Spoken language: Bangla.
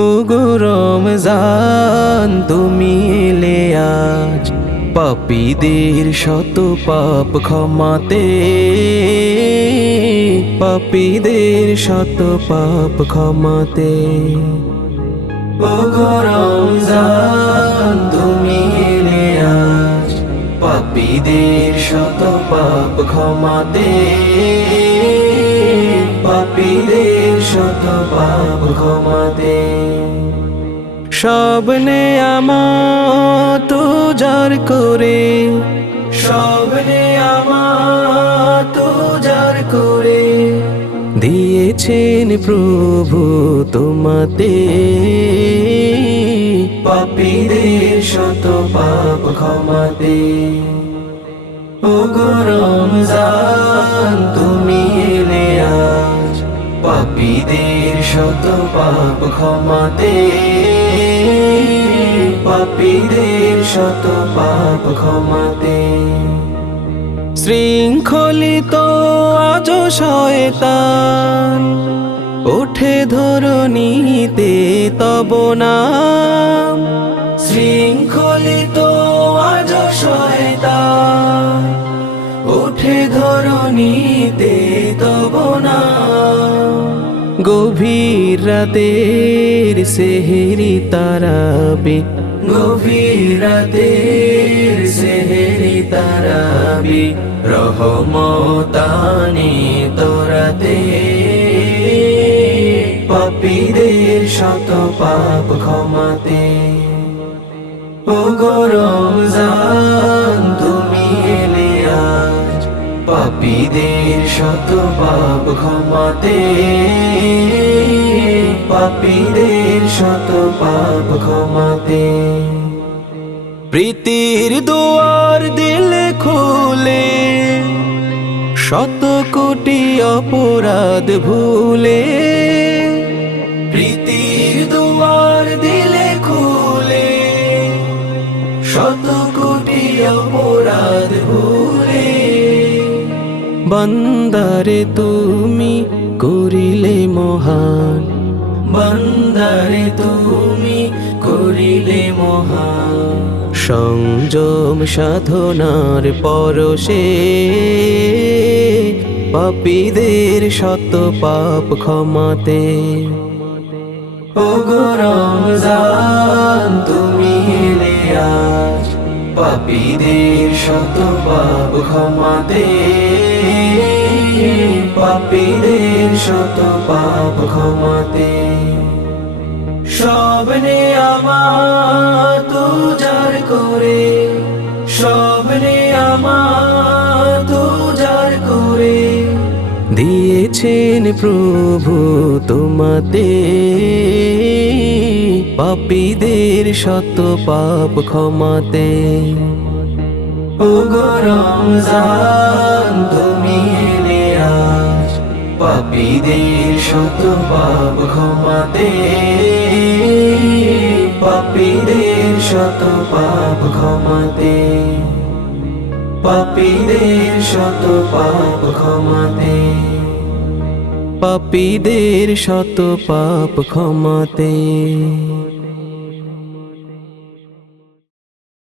ওগো রমজান তুমি এলে আজ পাপীদের শত পাপ ক্ষমাতে, পাপীদের শত পাপ ক্ষমাতে। ওগো রমজান তুমি এলে আজ পাপীদের শত পাপ ক্ষমাতে, পাপীদের শত পাপ ক্ষমাতে। সব নেয়ামত উজাড় করে, সব নেয়ামত উজাড় করে দিয়েছেন প্রভু তোমাতে, পাপীদের শত পাপ ক্ষমাতে। ওগো রমজান তুমি এলে আজ পাপীদের শত পাপ ক্ষমাতে, পাপীদের শত পাপ ক্ষমাতে। শৃঙ্খলিত আজ শয়তান ওঠে ধরণীতে তব নাম, শৃঙ্খলিত আজ শয়তান ওঠে ধরণীতে তব নাম। গভীর রাতের সেহেরি তারাবি, গভীর রাতের সেহেরি তারাবি রহমতানি তোরাতে, পাপীদের শত পাপ ক্ষমাতে। ওগো রমজান তুমি এলে আজ পাপীদের শত পাপ ক্ষমাতে, পাপীদের শত পাপ ক্ষমাতে। প্রীতির দুয়ার দিলে খুলে শত কোটি অপরাধ ভুলে, প্রীতির দুয়ার দিলে খুলে শত কোটি অপরাধ ভুলে। বান্দারে তুমি করিলে মহান, বান্দারে তুমি করিলে মহান। সংযম সাধনার পরশে পাপীদের শত পাপ ক্ষমাতে। ওগো রমজান তুমি এলে আজ পাপীদের শত পাপ ক্ষমাতে, পাপীদের শত পাপ ক্ষমাতে। সব নেয়ামত উজাড় করে, সব নেয়ামত উজাড় করে দিয়েছেন প্রভু তোমাতে, পাপীদের শত পাপ ক্ষমাতে। ওগো রমজান তুমি এলে আজ পাপীদের শত পাপ ক্ষমাতে, পাপীদের শত পাপ ক্ষমাতে, পাপীদের শত পাপ ক্ষমাতে, পাপীদের শত পাপ ক্ষমাতে।